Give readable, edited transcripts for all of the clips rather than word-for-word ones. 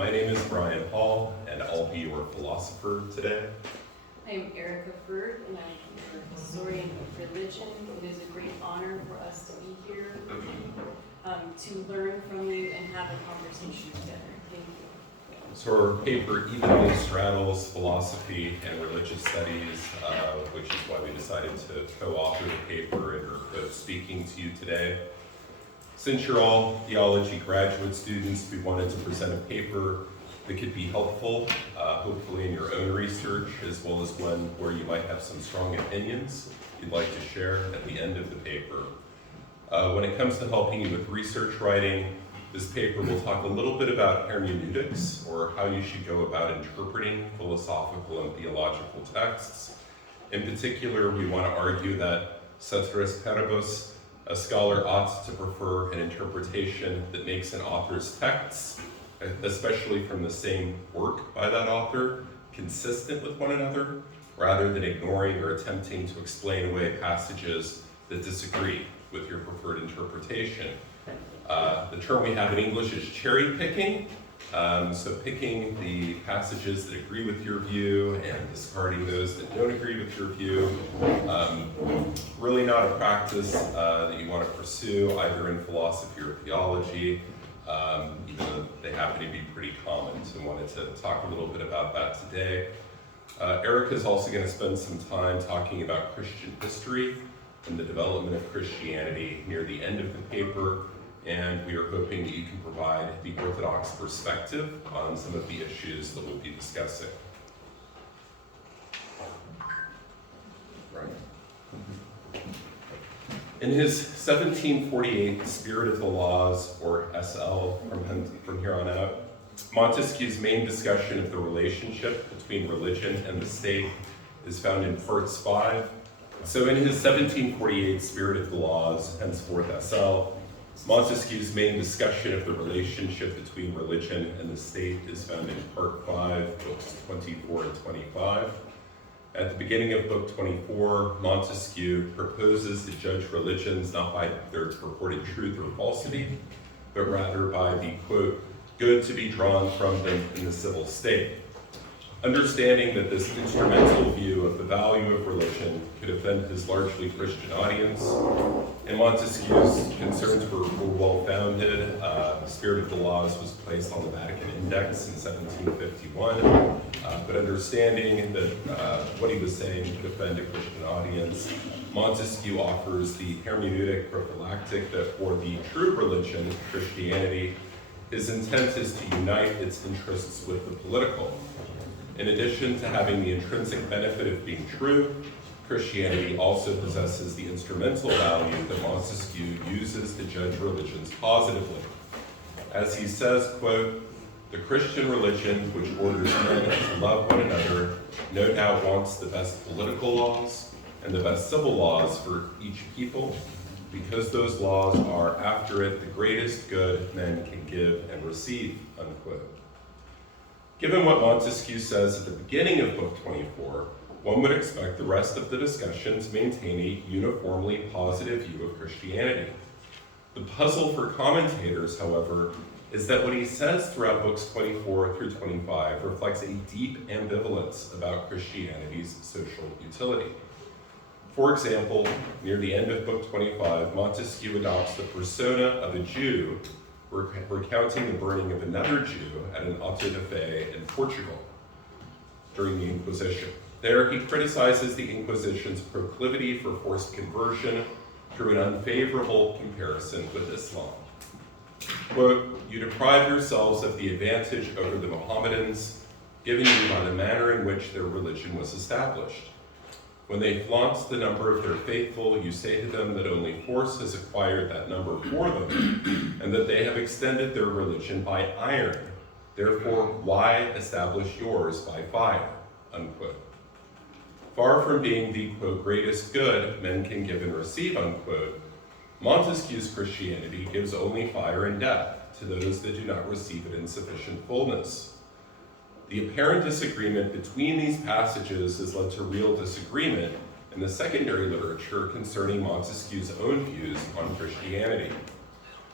My name is Bryan Hall, and I'll be your philosopher today. I am Erica Ferg, and I'm your historian of religion. It is a great honor for us to be here, to learn from you and have a conversation together. Thank you. So our paper evenly straddles philosophy and religious studies, which is why we decided to co-author the paper and are both speaking to you today. Since you're all theology graduate students, we wanted to present a paper that could be helpful, hopefully in your own research, as well as one where you might have some strong opinions you'd like to share at the end of the paper. When it comes to helping you with research writing, this paper will talk a little bit about hermeneutics, or how you should go about interpreting philosophical and theological texts. In particular, we want to argue that ceteris paribus, a scholar ought to prefer an interpretation that makes an author's texts, especially from the same work by that author, consistent with one another, rather than ignoring or attempting to explain away passages that disagree with your preferred interpretation. The term we have in English is cherry picking, so picking the passages that agree with your view and discarding those that don't agree with your view. Really not a practice that you want to pursue either in philosophy or theology, even though they happen to be pretty common, so I wanted to talk a little bit about that today. Erica is also going to spend some time talking about Christian history and the development of Christianity near the end of the paper, and we are hoping that you can provide the Orthodox perspective on some of the issues that we'll be discussing. Right. In his 1748 Spirit of the Laws, or SL from here on out, Montesquieu's main discussion of the relationship between religion and the state is found in parts 5. So in his 1748 Spirit of the Laws, henceforth SL, Montesquieu's main discussion of the relationship between religion and the state is found in part 5, books 24 and 25. At the beginning of book 24, Montesquieu proposes to judge religions not by their purported truth or falsity, but rather by the, quote, good to be drawn from them in the civil state. Understanding that this instrumental view of the value of religion could offend his largely Christian audience, and Montesquieu's concerns were well-founded. The Spirit of the Laws was placed on the Vatican Index in 1751, but understanding that what he was saying could offend a Christian audience, Montesquieu offers the hermeneutic prophylactic that for the true religion, Christianity, his intent is to unite its interests with the political. In addition to having the intrinsic benefit of being true, Christianity also possesses the instrumental value that Montesquieu uses to judge religions positively. As he says, quote, the Christian religion, which orders men to love one another, no doubt wants the best political laws and the best civil laws for each people, because those laws are, after it, the greatest good men can give and receive, unquote. Given what Montesquieu says at the beginning of book 24, one would expect the rest of the discussion to maintain a uniformly positive view of Christianity. The puzzle for commentators, however, is that what he says throughout books 24 through 25 reflects a deep ambivalence about Christianity's social utility. For example, near the end of book 25, Montesquieu adopts the persona of a Jew recounting the burning of another Jew at an auto da fe in Portugal during the Inquisition. There, he criticizes the Inquisition's proclivity for forced conversion through an unfavorable comparison with Islam. Quote, you deprive yourselves of the advantage over the Mohammedans given you by the manner in which their religion was established. When they flaunt the number of their faithful, you say to them that only force has acquired that number for them, and that they have extended their religion by iron. Therefore, why establish yours by fire? Unquote. Far from being the, quote, greatest good men can give and receive, unquote, Montesquieu's Christianity gives only fire and death to those that do not receive it in sufficient fullness. The apparent disagreement between these passages has led to real disagreement in the secondary literature concerning Montesquieu's own views on Christianity.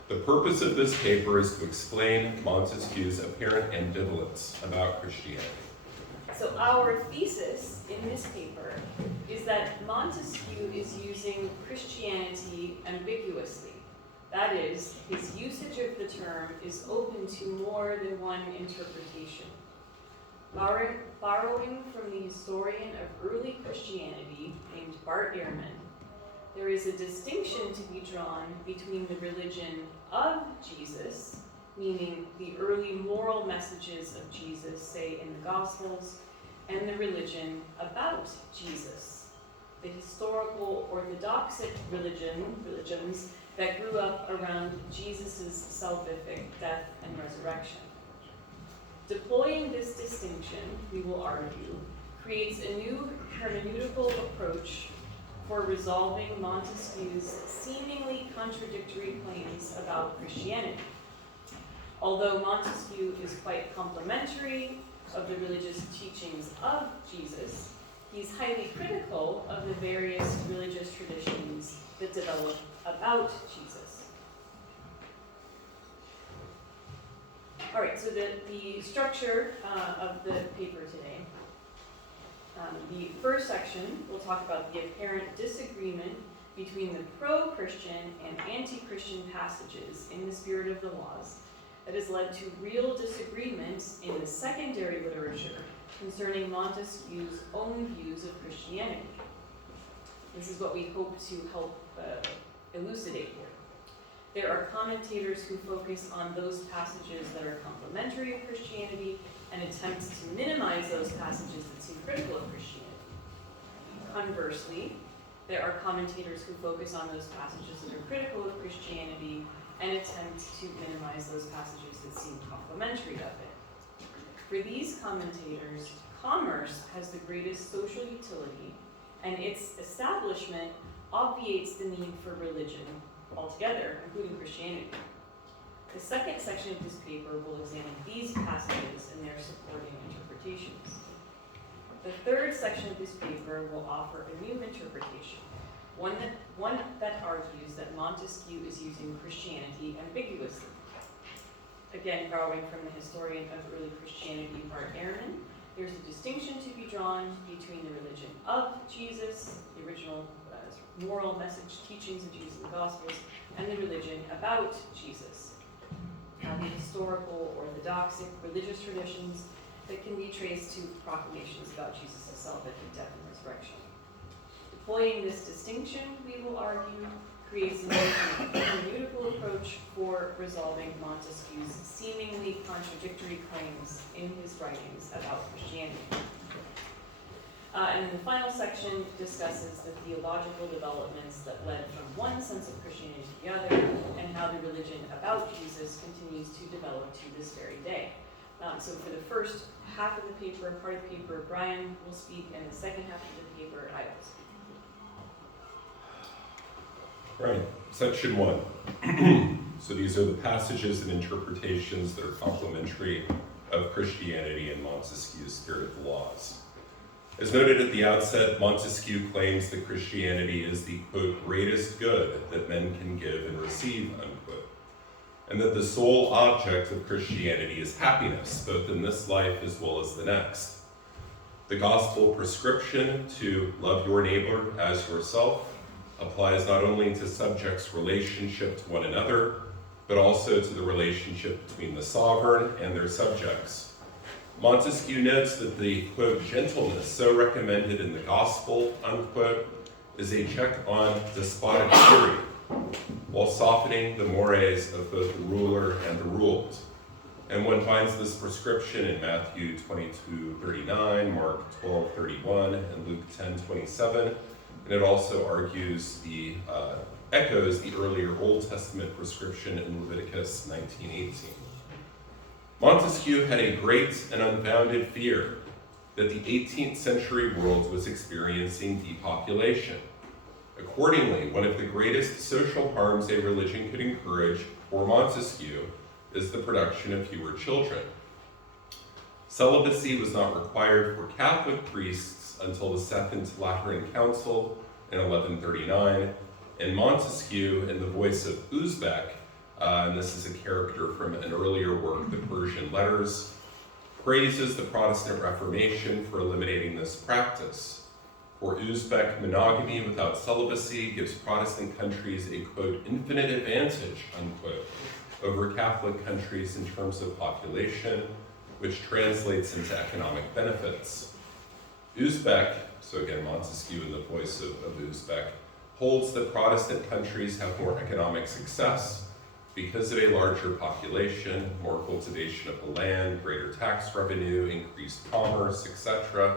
The purpose of this paper is to explain Montesquieu's apparent ambivalence about Christianity. So our thesis in this paper is that Montesquieu is using Christianity ambiguously. That is, his usage of the term is open to more than one interpretation. Borrowing from the historian of early Christianity named Bryan, there is a distinction to be drawn between the religion of Jesus, meaning the early moral messages of Jesus, say in the Gospels, and the religion about Jesus, the historical orthodoxic religions that grew up around Jesus' salvific death and resurrection. Deploying this distinction, we will argue, creates a new hermeneutical approach for resolving Montesquieu's seemingly contradictory claims about Christianity. Although Montesquieu is quite complimentary of the religious teachings of Jesus, he's highly critical of the various religious traditions that develop about Jesus. All right, so the structure of the paper today. The first section will talk about the apparent disagreement between the pro-Christian and anti-Christian passages in the spirit of the laws that has led to real disagreements in the secondary literature concerning Montesquieu's own views of Christianity. This is what we hope to help elucidate here. There are commentators who focus on those passages that are complementary of Christianity and attempt to minimize those passages that seem critical of Christianity. Conversely, there are commentators who focus on those passages that are critical of Christianity and attempt to minimize those passages that seem complementary of it. For these commentators, commerce has the greatest social utility, and its establishment obviates the need for religion altogether, including Christianity. The second section of this paper will examine these passages and their supporting interpretations. The third section of this paper will offer a new interpretation, one that argues that Montesquieu is using Christianity ambiguously. Again, borrowing from the historian of early Christianity, Bryan, there's a distinction to be drawn between the religion of Jesus, the original moral message teachings of Jesus in the Gospels, and the religion about Jesus, the historical, orthodoxic, religious traditions that can be traced to proclamations about Jesus' salvific death and resurrection. Deploying this distinction, we will argue, creates a new hermeneutical approach for resolving Montesquieu's seemingly contradictory claims in his writings about Christianity. And then the final section discusses the theological developments that led from one sense of Christianity to the other, and how the religion about Jesus continues to develop to this very day. So for the first half of the paper, part of the paper, Bryan will speak, and the second half of the paper, I will speak. Right, section 1. So these are the passages and interpretations that are complementary of Christianity and Montesquieu's spirit of the laws. As noted at the outset, Montesquieu claims that Christianity is the, quote, greatest good that men can give and receive, unquote, and that the sole object of Christianity is happiness, both in this life as well as the next. The gospel prescription to love your neighbor as yourself applies not only to subjects' relationship to one another, but also to the relationship between the sovereign and their subjects. Montesquieu notes that the, quote, gentleness so recommended in the gospel, unquote, is a check on despotic fury, while softening the mores of both the ruler and the ruled. And one finds this prescription in Matthew 22:39, Mark 12:31, and Luke 10:27. And it also argues echoes the earlier Old Testament prescription in Leviticus 19:18. Montesquieu had a great and unbounded fear that the 18th century world was experiencing depopulation. Accordingly, one of the greatest social harms a religion could encourage for Montesquieu is the production of fewer children. Celibacy was not required for Catholic priests until the Second Lateran Council in 1139, and Montesquieu, in the voice of Uzbek, and this is a character from an earlier work, The Persian Letters, praises the Protestant Reformation for eliminating this practice. For Uzbek, monogamy without celibacy gives Protestant countries a, quote, infinite advantage, unquote, over Catholic countries in terms of population, which translates into economic benefits. Uzbek, so again, Montesquieu in the voice of Uzbek, holds that Protestant countries have more economic success because of a larger population, more cultivation of the land, greater tax revenue, increased commerce, etc.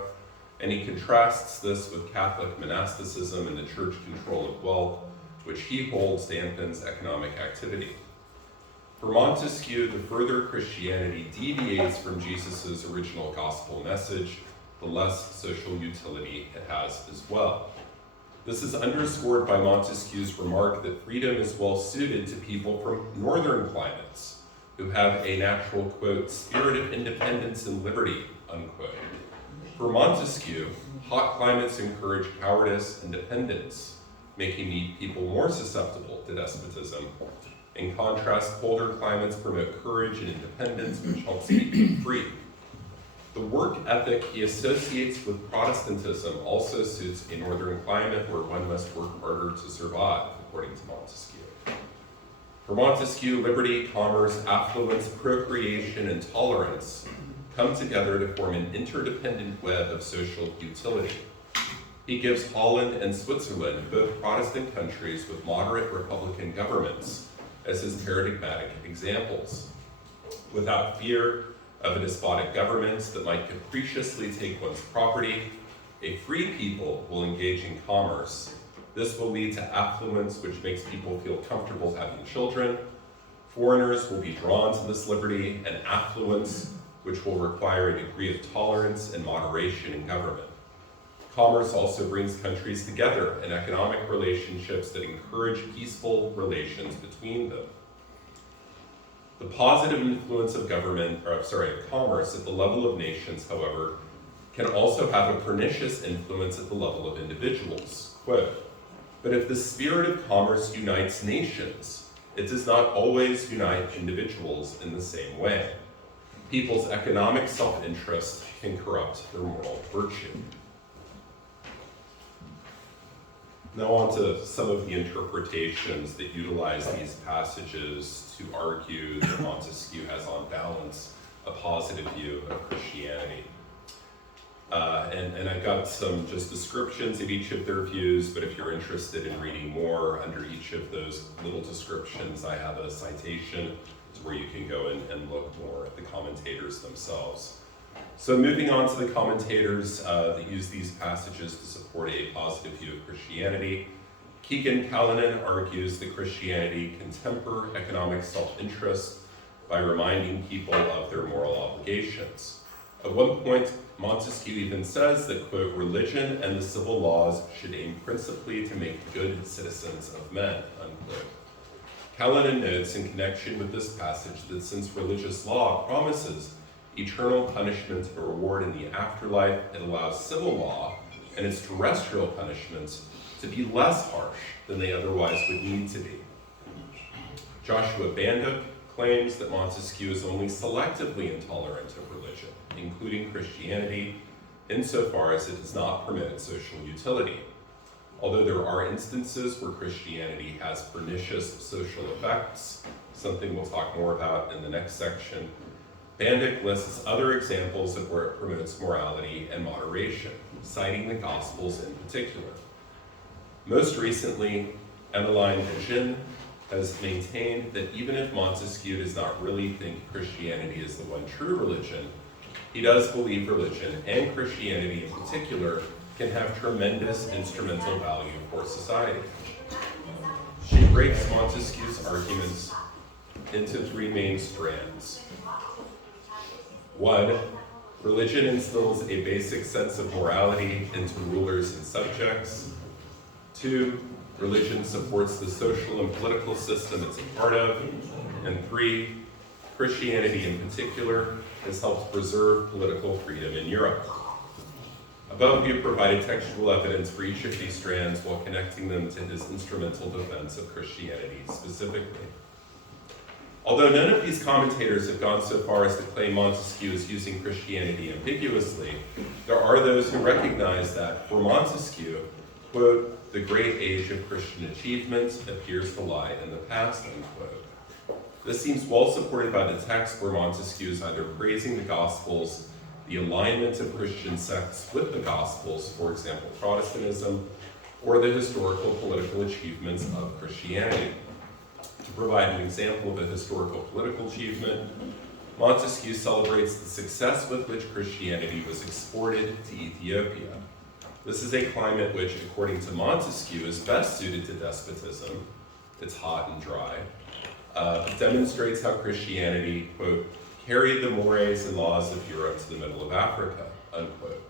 And he contrasts this with Catholic monasticism and the church control of wealth, which he holds dampens economic activity. For Montesquieu, the further Christianity deviates from Jesus' original gospel message, the less social utility it has as well. This is underscored by Montesquieu's remark that freedom is well suited to people from northern climates, who have a natural, quote, spirit of independence and liberty, unquote. For Montesquieu, hot climates encourage cowardice and dependence, making people more susceptible to despotism. In contrast, colder climates promote courage and independence, which helps people free. The work ethic he associates with Protestantism also suits a northern climate where one must work harder to survive, according to Montesquieu. For Montesquieu, liberty, commerce, affluence, procreation, and tolerance come together to form an interdependent web of social utility. He gives Holland and Switzerland, both Protestant countries with moderate Republican governments, as his paradigmatic examples. Without fear of a despotic government that might capriciously take one's property, a free people will engage in commerce. This will lead to affluence, which makes people feel comfortable having children. Foreigners will be drawn to this liberty, and affluence, which will require a degree of tolerance and moderation in government. Commerce also brings countries together in economic relationships that encourage peaceful relations between them. The positive influence of commerce at the level of nations, however, can also have a pernicious influence at the level of individuals. Quote, but if the spirit of commerce unites nations, it does not always unite individuals in the same way. People's economic self-interest can corrupt their moral virtue. Now on to some of the interpretations that utilize these passages to argue that Montesquieu has on balance a positive view of Christianity. And I've got some just descriptions of each of their views, but if you're interested in reading more under each of those little descriptions, I have a citation to where you can go and look more at the commentators themselves. So moving on to the commentators that use these passages to support a positive view of Christianity, Keegan Callanan argues that Christianity can temper economic self-interest by reminding people of their moral obligations. At one point, Montesquieu even says that, quote, religion and the civil laws should aim principally to make good citizens of men, unquote. Callanan notes in connection with this passage that since religious law promises eternal punishment or reward in the afterlife, it allows civil law and its terrestrial punishments to be less harsh than they otherwise would need to be. Joshua Banduk claims that Montesquieu is only selectively intolerant of religion, including Christianity, insofar as it does not promote social utility. Although there are instances where Christianity has pernicious social effects, something we'll talk more about in the next section, Banduk lists other examples of where it promotes morality and moderation, citing the Gospels in particular. Most recently, Emmeline Lejeune has maintained that even if Montesquieu does not really think Christianity is the one true religion, he does believe religion, and Christianity in particular, can have tremendous instrumental value for society. She breaks Montesquieu's arguments into three main strands. 1, religion instills a basic sense of morality into rulers and subjects. 2, religion supports the social and political system it's a part of. And 3, Christianity in particular has helped preserve political freedom in Europe. Above, we have provided textual evidence for each of these strands while connecting them to his instrumental defense of Christianity specifically. Although none of these commentators have gone so far as to claim Montesquieu is using Christianity ambiguously, there are those who recognize that, for Montesquieu, quote, the great age of Christian achievement appears to lie in the past, unquote. This seems well supported by the text where Montesquieu is either praising the Gospels, the alignment of Christian sects with the Gospels, for example, Protestantism, or the historical political achievements of Christianity. To provide an example of a historical political achievement, Montesquieu celebrates the success with which Christianity was exported to Ethiopia. This is a climate which, according to Montesquieu, is best suited to despotism. It's hot and dry. It demonstrates how Christianity, quote, carried the mores and laws of Europe to the middle of Africa, unquote.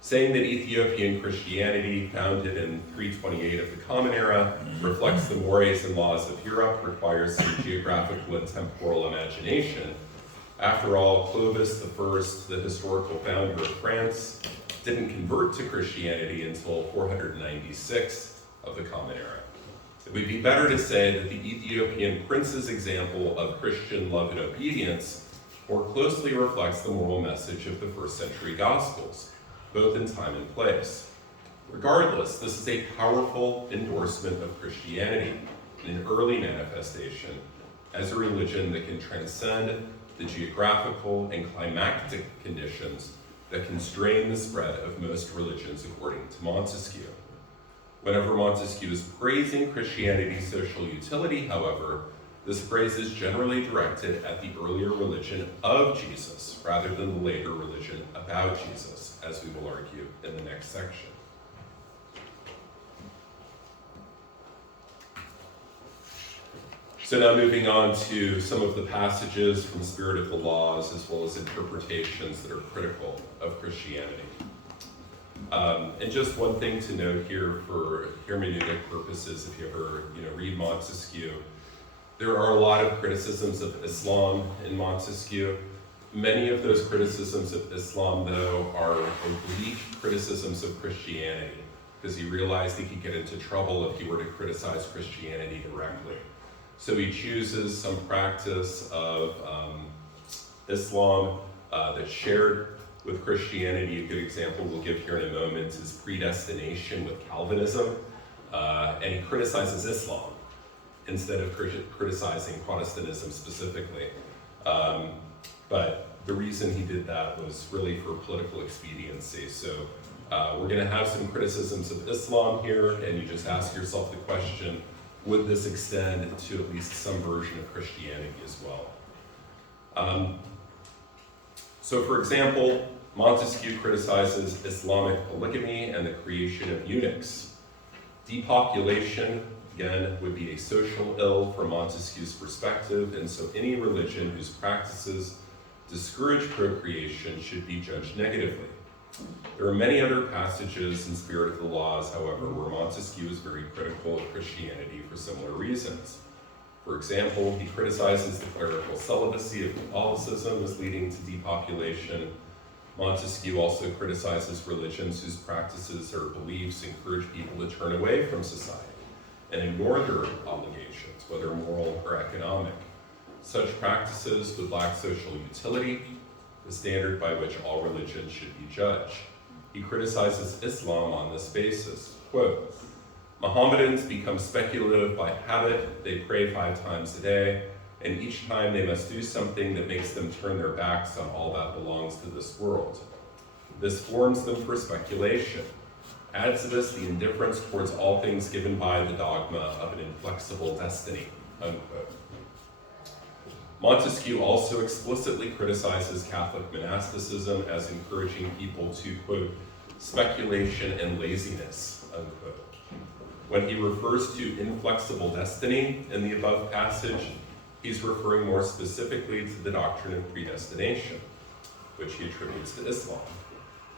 Saying that Ethiopian Christianity, founded in 328 of the Common Era, reflects the mores and laws of Europe requires some geographical and temporal imagination. After all, Clovis I, the historical founder of France, didn't convert to Christianity until 496 of the Common Era. It would be better to say that the Ethiopian prince's example of Christian love and obedience more closely reflects the moral message of the first century Gospels, both in time and place. Regardless, this is a powerful endorsement of Christianity, an early manifestation, as a religion that can transcend the geographical and climatic conditions that constrain the spread of most religions, according to Montesquieu. Whenever Montesquieu is praising Christianity's social utility, however, this praise is generally directed at the earlier religion of Jesus, rather than the later religion about Jesus, as we will argue in the next section. So now moving on to some of the passages from Spirit of the Laws, as well as interpretations that are critical of Christianity. And just one thing to note here for hermeneutic purposes, if you ever read Montesquieu, there are a lot of criticisms of Islam in Montesquieu. Many of those criticisms of Islam, though, are oblique criticisms of Christianity, because he realized he could get into trouble if he were to criticize Christianity directly. So he chooses some practice of Islam that's shared with Christianity. A good example we'll give here in a moment is predestination with Calvinism, and he criticizes Islam instead of criticizing Protestantism specifically. But the reason he did that was really for political expediency. So we're going to have some criticisms of Islam here, and you just ask yourself the question, would this extend to at least some version of Christianity as well? So for example, Montesquieu criticizes Islamic polygamy and the creation of eunuchs. Depopulation, again, would be a social ill from Montesquieu's perspective, and so any religion whose practices discourage procreation should be judged negatively. There are many other passages in Spirit of the Laws, however, where Montesquieu is very critical of Christianity for similar reasons. For example, he criticizes the clerical celibacy of Catholicism as leading to depopulation. Montesquieu also criticizes religions whose practices or beliefs encourage people to turn away from society and ignore their obligations, whether moral or economic. Such practices would lack social utility, the standard by which all religions should be judged. He criticizes Islam on this basis. Quote, Mohammedans become speculative by habit. They pray 5 times a day, and each time they must do something that makes them turn their backs on all that belongs to this world. This forms them for speculation. Add to this the indifference towards all things given by the dogma of an inflexible destiny, unquote. Montesquieu also explicitly criticizes Catholic monasticism as encouraging people to, quote, speculation and laziness, unquote. When he refers to inflexible destiny in the above passage, he's referring more specifically to the doctrine of predestination, which he attributes to Islam.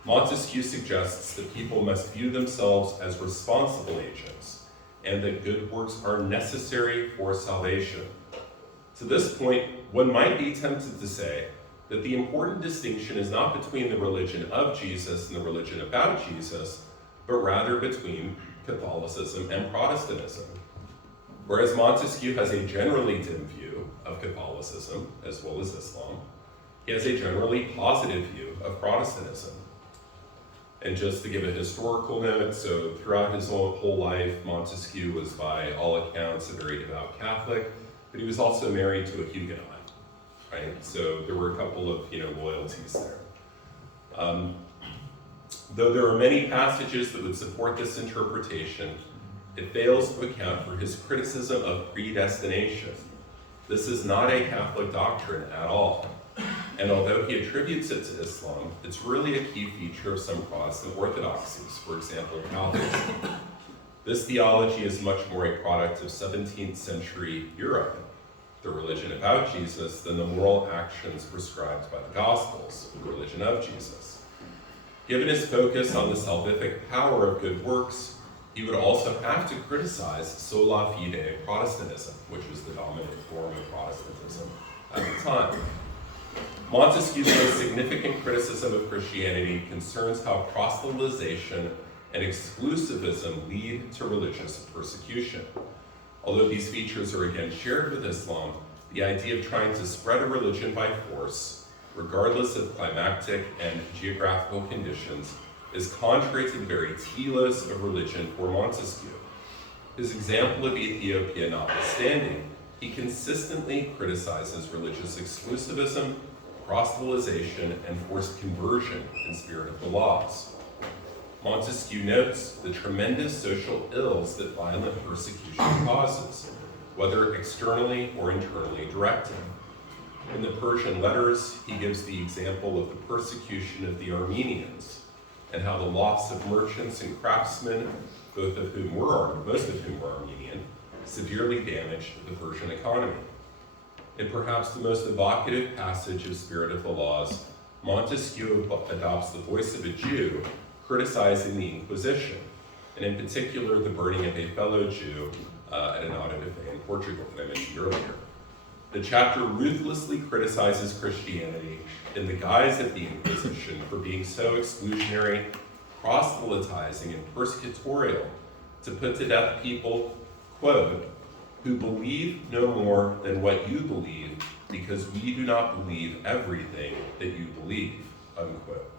Montesquieu suggests that people must view themselves as responsible agents, and that good works are necessary for salvation. To this point, one might be tempted to say that the important distinction is not between the religion of Jesus and the religion about Jesus, but rather between Catholicism and Protestantism. Whereas Montesquieu has a generally dim view of Catholicism as well as Islam, he has a generally positive view of Protestantism. And just to give a historical note, so throughout his whole life, Montesquieu was by all accounts a very devout Catholic, but he was also married to a Huguenot, right? So there were a couple of loyalties there. Though there are many passages that would support this interpretation, it fails to account for his criticism of predestination. This is not a Catholic doctrine at all. And although he attributes it to Islam, it's really a key feature of some Protestant orthodoxies, for example, Calvinism. This theology is much more a product of 17th century Europe, the religion about Jesus, than the moral actions prescribed by the Gospels, the religion of Jesus. Given his focus on the salvific power of good works, he would also have to criticize sola fide Protestantism, which was the dominant form of Protestantism at the time. Montesquieu's most significant criticism of Christianity concerns how proselytization and exclusivism lead to religious persecution. Although these features are again shared with Islam, the idea of trying to spread a religion by force, regardless of climactic and geographical conditions, is contrary to the very telos of religion for Montesquieu. His example of Ethiopia notwithstanding, he consistently criticizes religious exclusivism, proselytization, and forced conversion in spirit of the laws. Montesquieu notes the tremendous social ills that violent persecution causes, whether externally or internally directed. In the Persian letters, he gives the example of the persecution of the Armenians and how the loss of merchants and craftsmen, most of whom were Armenian, severely damaged the Persian economy. In perhaps the most evocative passage of Spirit of the Laws, Montesquieu adopts the voice of a Jew criticizing the Inquisition, and in particular the burning of a fellow Jew at an audit of in Portugal that I mentioned earlier. The chapter ruthlessly criticizes Christianity in the guise of the Inquisition for being so exclusionary, proselytizing, and persecutorial to put to death people, quote, who believe no more than what you believe because we do not believe everything that you believe, unquote.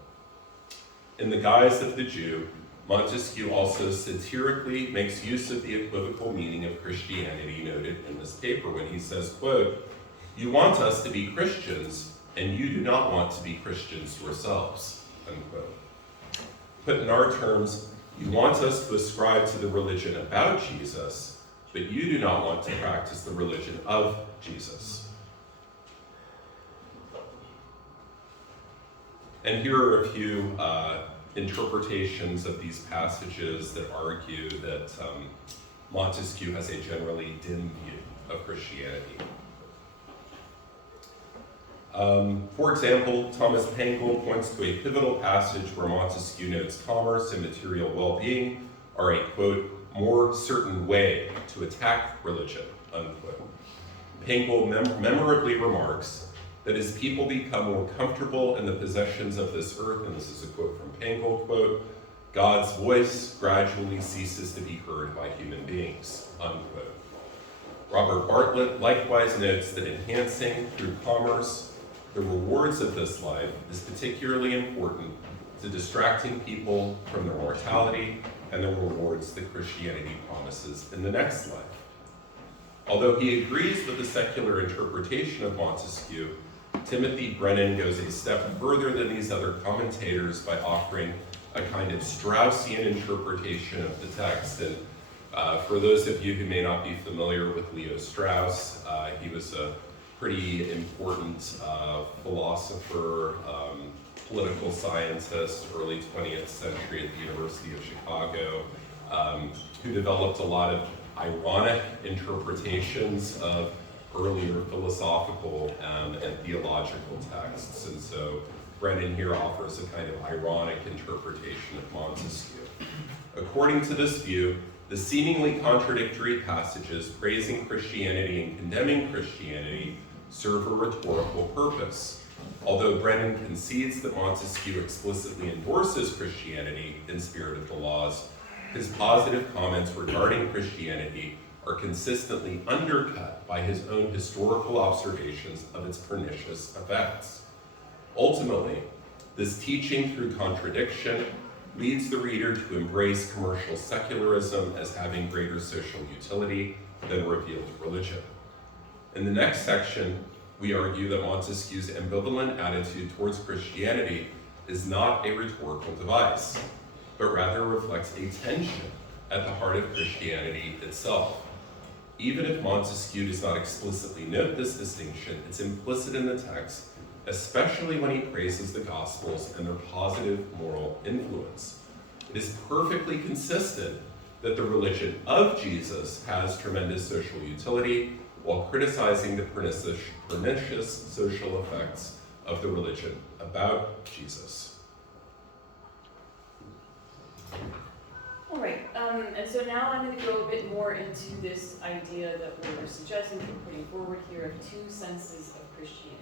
In the guise of the Jew, Montesquieu also satirically makes use of the equivocal meaning of Christianity noted in this paper when he says, quote, you want us to be Christians and you do not want to be Christians yourselves, unquote. Put in our terms, you want us to ascribe to the religion about Jesus, but you do not want to practice the religion of Jesus. And here are a few interpretations of these passages that argue that Montesquieu has a generally dim view of Christianity. For example, Thomas Pangel points to a pivotal passage where Montesquieu notes commerce and material well-being are a, quote, more certain way to attack religion, unquote. Pangel memorably remarks that as people become more comfortable in the possessions of this earth, and this is a quote from Pangel, quote, God's voice gradually ceases to be heard by human beings, unquote. Robert Bartlett likewise notes that enhancing through commerce the rewards of this life is particularly important to distracting people from their mortality and the rewards that Christianity promises in the next life. Although he agrees with the secular interpretation of Montesquieu, Timothy Brennan goes a step further than these other commentators by offering a kind of Straussian interpretation of the text. And for those of you who may not be familiar with Leo Strauss, he was a pretty important philosopher, political scientist, early 20th century at the University of Chicago, who developed a lot of ironic interpretations of earlier philosophical and theological texts. And so Brennan here offers a kind of ironic interpretation of Montesquieu. According to this view, the seemingly contradictory passages praising Christianity and condemning Christianity serve a rhetorical purpose. Although Brennan concedes that Montesquieu explicitly endorses Christianity in Spirit of the Laws, his positive comments regarding Christianity are consistently undercut by his own historical observations of its pernicious effects. Ultimately, this teaching through contradiction leads the reader to embrace commercial secularism as having greater social utility than revealed religion. In the next section, we argue that Montesquieu's ambivalent attitude towards Christianity is not a rhetorical device, but rather reflects a tension at the heart of Christianity itself. Even if Montesquieu does not explicitly note this distinction, it's implicit in the text, especially when he praises the Gospels and their positive moral influence. It is perfectly consistent that the religion of Jesus has tremendous social utility, while criticizing the pernicious social effects of the religion about Jesus. All right, and so now I'm going to go a bit more into this idea that we're suggesting and putting forward here of two senses of Christianity.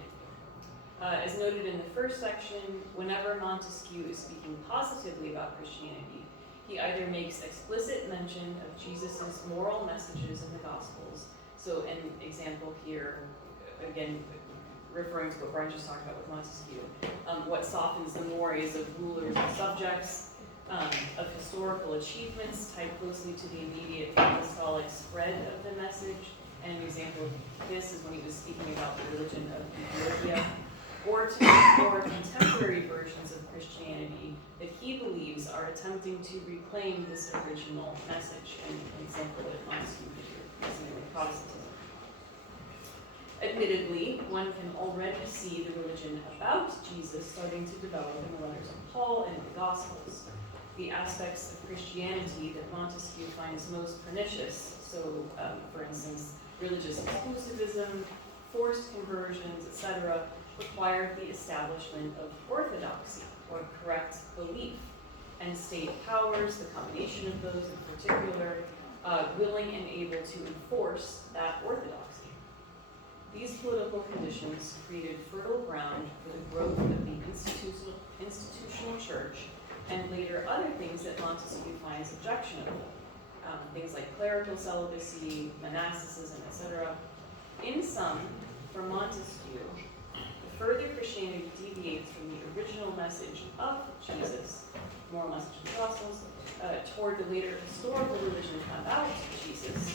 As noted in the first section, whenever Montesquieu is speaking positively about Christianity, he either makes explicit mention of Jesus' moral messages in the Gospels. So an example here, again, referring to what Bryan just talked about with Montesquieu, what softens the mores of rulers and subjects, of historical achievements tied closely to the immediate apostolic spread of the message. And an example of this is when he was speaking about the religion of Ethiopia, or to more contemporary versions of Christianity that he believes are attempting to reclaim this original message, and an example that Montesquieu did here, recently with Protestantism. Admittedly, one can already see the religion about Jesus starting to develop in the letters of Paul and in the Gospels. The aspects of Christianity that Montesquieu finds most pernicious, so for instance, religious exclusivism, forced conversions, etc., required the establishment of orthodoxy, or correct belief, and state powers, the combination of those in particular, willing and able to enforce that orthodoxy. These political conditions created fertile ground for the growth of the institutional church, and later other things that Montesquieu finds objectionable, things like clerical celibacy, monasticism, etc. In sum, for Montesquieu, the further Christianity deviates from the original message of Jesus, moral message of the Gospels, toward the later historical religion about Jesus,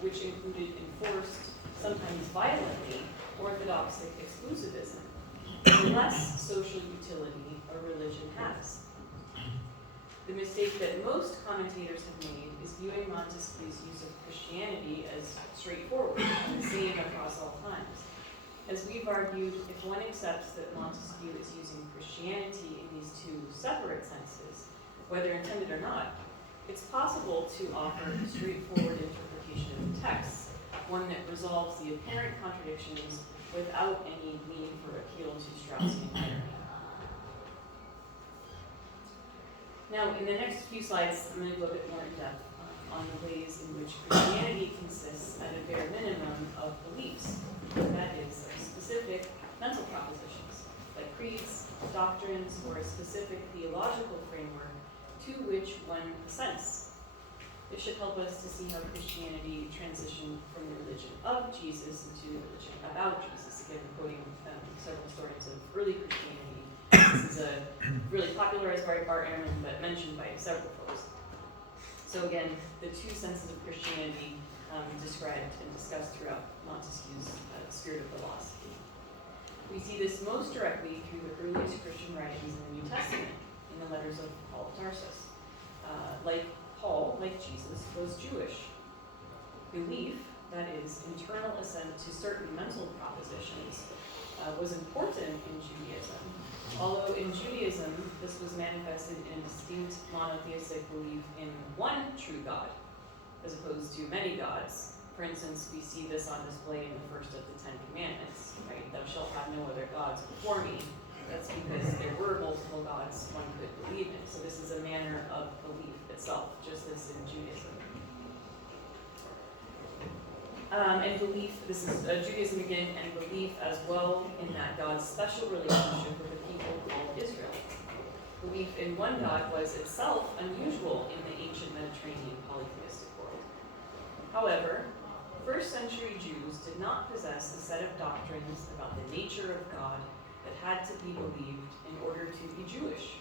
which included enforced, sometimes violently, orthodox exclusivism, the less social utility a religion has. The mistake that most commentators have made is viewing Montesquieu's use of Christianity as straightforward and the same across all times. As we've argued, if one accepts that Montesquieu is using Christianity in these two separate senses, whether intended or not, it's possible to offer a straightforward interpretation of the text, one that resolves the apparent contradictions without any need for appeal to Straussian irony. Now, in the next few slides, I'm going to go a bit more in depth on the ways in which Christianity consists at a bare minimum of beliefs, that is, of specific mental propositions, like creeds, doctrines, or a specific theological framework to which one assents. It should help us to see how Christianity transitioned from the religion of Jesus into the religion about Jesus. Again, quoting several stories of early Christianity. This is a really popularized by Bryan, but mentioned by several folks. So again, the two senses of Christianity described and discussed throughout Montesquieu's Spirit of Philosophy. We see this most directly through the earliest Christian writings in the New Testament, in the letters of Paul of Tarsus. Like Paul, like Jesus, was Jewish. Belief, that is, internal assent to certain mental propositions, was important in Judaism. Although in Judaism, this was manifested in a distinct monotheistic belief in one true God, as opposed to many gods. For instance, we see this on display in the first of the Ten Commandments, right? Thou shalt have no other gods before me. That's because there were multiple gods one could believe in. So this is a manner of belief itself, just as in Judaism. And belief, this is Judaism again, and belief as well in that God's special relationship with the people called Israel. Belief in one God was itself unusual in the ancient Mediterranean polytheistic world. However, first century Jews did not possess a set of doctrines about the nature of God that had to be believed in order to be Jewish.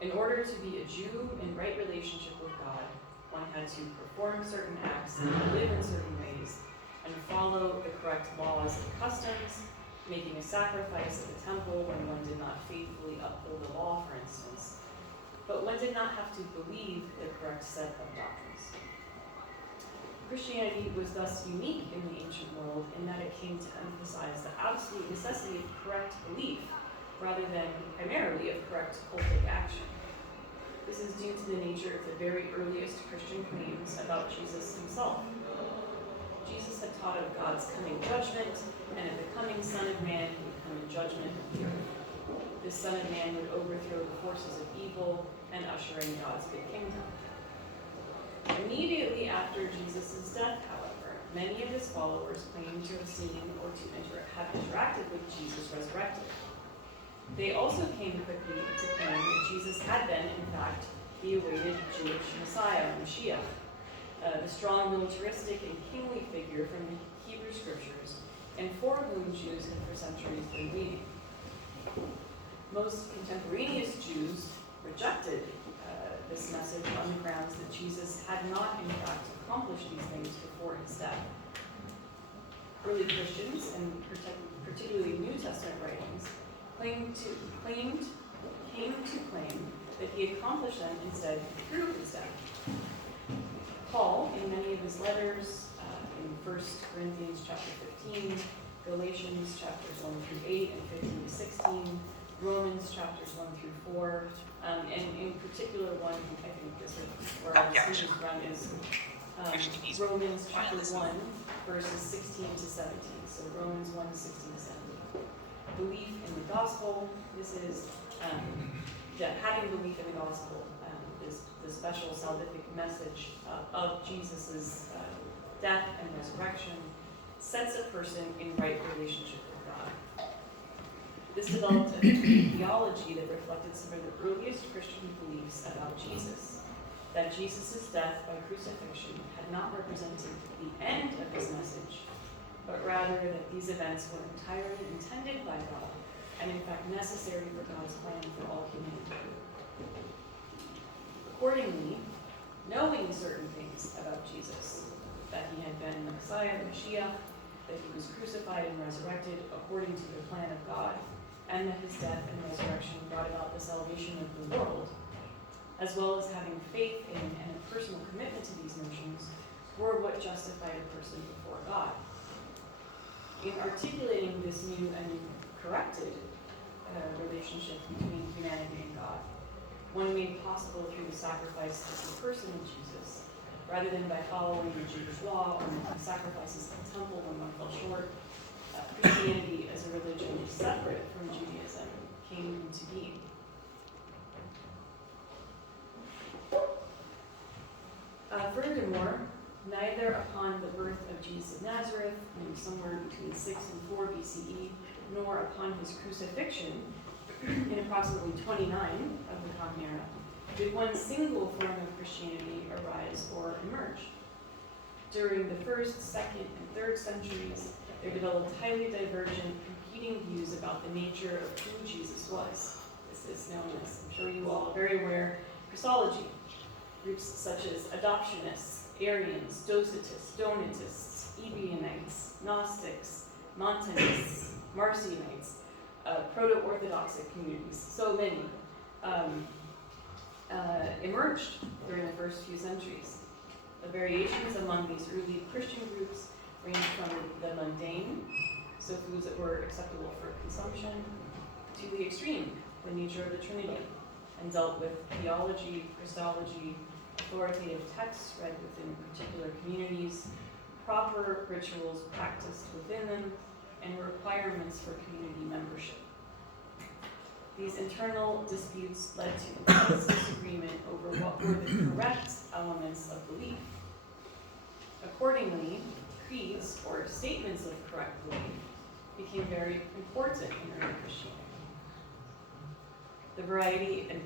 In order to be a Jew in right relationship with God, one had to perform certain acts and live in certain ways and follow the correct laws and customs, making a sacrifice at the temple when one did not faithfully uphold the law, for instance. But one did not have to believe the correct set of doctrines. Christianity was thus unique in the ancient world in that it came to emphasize the absolute necessity of correct belief rather than primarily of correct cultic action. This is due to the nature of the very earliest Christian claims about Jesus himself. Jesus had taught of God's coming judgment, and of the coming Son of Man who would come in judgment of the earth. This Son of Man would overthrow the forces of evil and usher in God's good kingdom. Immediately after Jesus' death, however, many of his followers claimed to have seen or to have interacted with Jesus resurrected. They also came quickly to claim that Jesus had been, in fact, the awaited Jewish Messiah, Mashiach, the strong militaristic and kingly figure from the Hebrew Scriptures, and for whom Jews had for centuries been waiting. Most contemporaneous Jews rejected this message on the grounds that Jesus had not, in fact, accomplished these things before his death. Early Christians, and particularly New Testament writings, came to claim that he accomplished them instead through his death. Paul, in many of his letters, in 1 Corinthians chapter 15, Galatians chapters 1 through 8 and 15 to 16, Romans chapters 1 through 4, and in particular one, I think this is where our decision from is Romans chapter 1, verses 16 to 17. So Romans 1, 16 to 17. Belief in the gospel. This is having belief in the gospel is the special salvific message of Jesus' death and resurrection, sets a person in right relationship with God. This developed a theology that reflected some of the earliest Christian beliefs about Jesus, that Jesus' death by crucifixion had not represented the end of his message, but rather that these events were entirely intended by God and in fact necessary for God's plan for all humanity. Accordingly, knowing certain things about Jesus, that he had been the Messiah, the Mashiach, that he was crucified and resurrected according to the plan of God, and that his death and resurrection brought about the salvation of the world, as well as having faith in and a personal commitment to these notions, were what justified a person before God. In articulating this new and corrected relationship between humanity and God, one made possible through the sacrifice of the person of Jesus, rather than by following the Jewish law or making sacrifices at the temple when one fell short. Christianity as a religion separate from Judaism came into being. Furthermore, neither upon the birth of Jesus of Nazareth, somewhere between 6 and 4 BCE, nor upon his crucifixion in approximately 29 of the Common Era, did one single form of Christianity arise or emerge. During the 1st, 2nd, and 3rd centuries, there developed highly divergent, competing views about the nature of who Jesus was. This is known as, I'm sure you all are very aware, Christology. Groups such as adoptionists, Arians, Docetists, Donatists, Ebionites, Gnostics, Montanists, Marcionites, proto-Orthodoxic communities, so many, emerged during the first few centuries. The variations among these early Christian groups ranged from the mundane, so foods that were acceptable for consumption, to the extreme, the nature of the Trinity, and dealt with theology, Christology, authoritative texts read within particular communities, proper rituals practiced within them, and requirements for community membership. These internal disputes led to intense disagreement over what were the correct elements of belief. Accordingly, creeds, or statements of correct belief, became very important in early Christianity. The variety in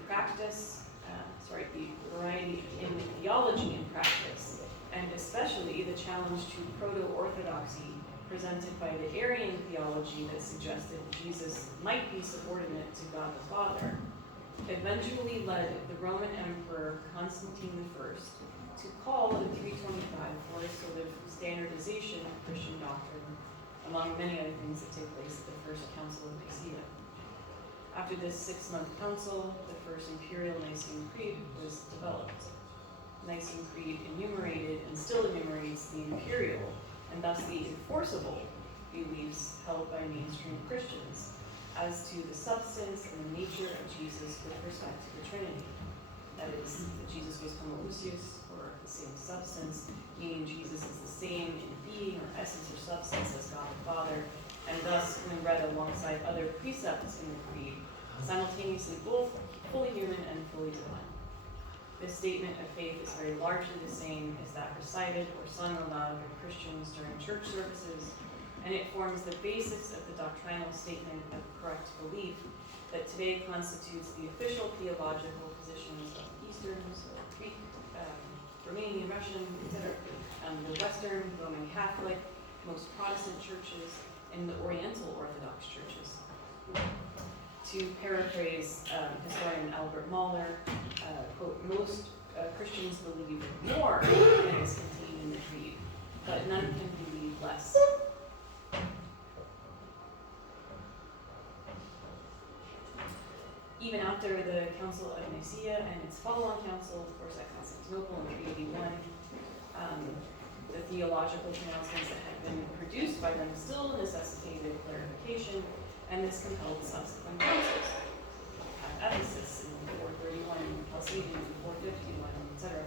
theology and practice and especially the challenge to proto-orthodoxy presented by the Arian theology that suggested Jesus might be subordinate to God the Father, eventually led the Roman Emperor Constantine I to call the 325 for a sort of standardization of Christian doctrine, among many other things that take place at the First Council of Nicaea. After this 6-month council, the First Imperial Nicene Creed was developed. Nicene Creed enumerated and still enumerates the imperial, and thus the enforceable, beliefs held by mainstream Christians as to the substance and the nature of Jesus with respect to the Trinity. That is, that Jesus was homoousios, or the same substance, meaning Jesus is the same in being or essence or substance as God the Father, and thus, when read alongside other precepts in the Creed, simultaneously both fully human and fully divine. This statement of faith is very largely the same as that recited or sung aloud by Christians during church services, and it forms the basis of the doctrinal statement of correct belief that today constitutes the official theological positions of Eastern, so Greek, Romanian, Russian, etc., the Western, Roman Catholic, most Protestant churches, and the Oriental Orthodox churches. To paraphrase historian Albert Mahler, quote, most Christians believe more than is contained in the Creed, but none can believe less. Even after the Council of Nicaea and its follow-on council, of course, at Constantinople in 381, the theological pronouncements that had been produced by them still necessitated clarification, and this compelled subsequent councils. At Ephesus in 431, Chalcedon in 451, etc.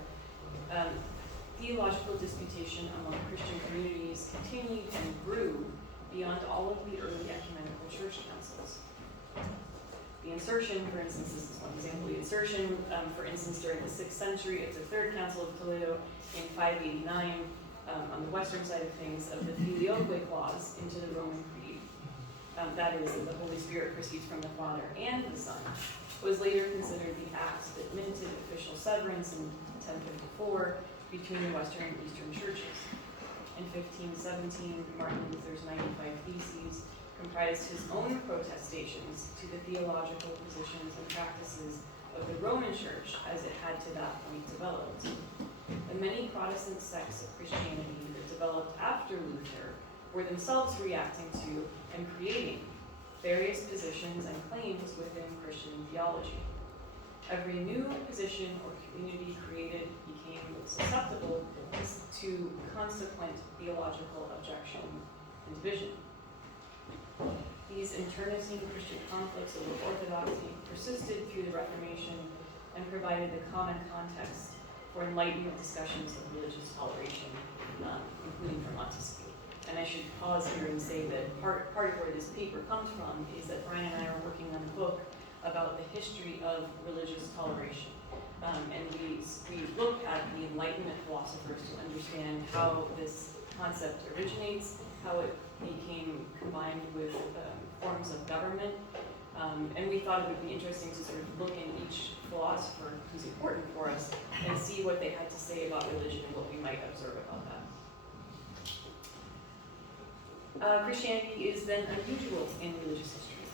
Theological disputation among Christian communities continued and grew beyond all of the early ecumenical church councils. The insertion, for instance, this is one example, the insertion, for instance, during the 6th century of the Third Council of Toledo in 589, on the western side of things, of the Filioque clause into the Roman Creed, that is, that the Holy Spirit proceeds from the Father and the Son, was later considered the act that minted official severance in 1054 between the Western and Eastern churches. In 1517, Martin Luther's 95 Theses comprised his own protestations to the theological positions and practices of the Roman Church as it had to that point developed. The many Protestant sects of Christianity that developed after Luther were themselves reacting to and creating various positions and claims within Christian theology. Every new position or community created became susceptible to consequent theological objection and division. These internecine Christian conflicts over orthodoxy persisted through the Reformation and provided the common context for Enlightenment discussions of religious toleration, including from Montesquieu. And I should pause here and say that part of where this paper comes from is that Bryan and I are working on a book about the history of religious toleration. And we look at the Enlightenment philosophers to understand how this concept originates, how it became combined with forms of government. And we thought it would be interesting to sort of look in each philosopher who's important for us and see what they had to say about religion and what we might observe about that. Christianity is then unusual in religious history.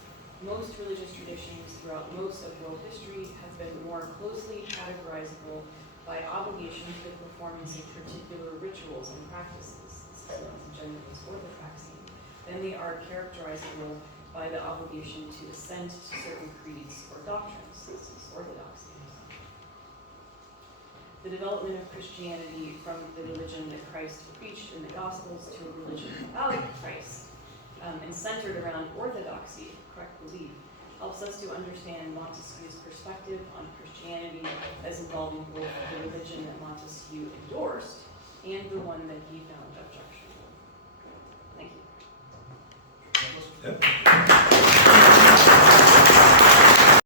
Most religious traditions throughout most of world history have been more closely categorizable by obligation to the performance of particular rituals and practices. This is known as generative orthopraxy. Then they are characterizable by the obligation to assent to certain creeds or doctrines. This is orthodoxy. The development of Christianity from the religion that Christ preached in the Gospels to a religion about Christ and centered around orthodoxy, correct belief, helps us to understand Montesquieu's perspective on Christianity as involving both the religion that Montesquieu endorsed and the one that he found objectionable.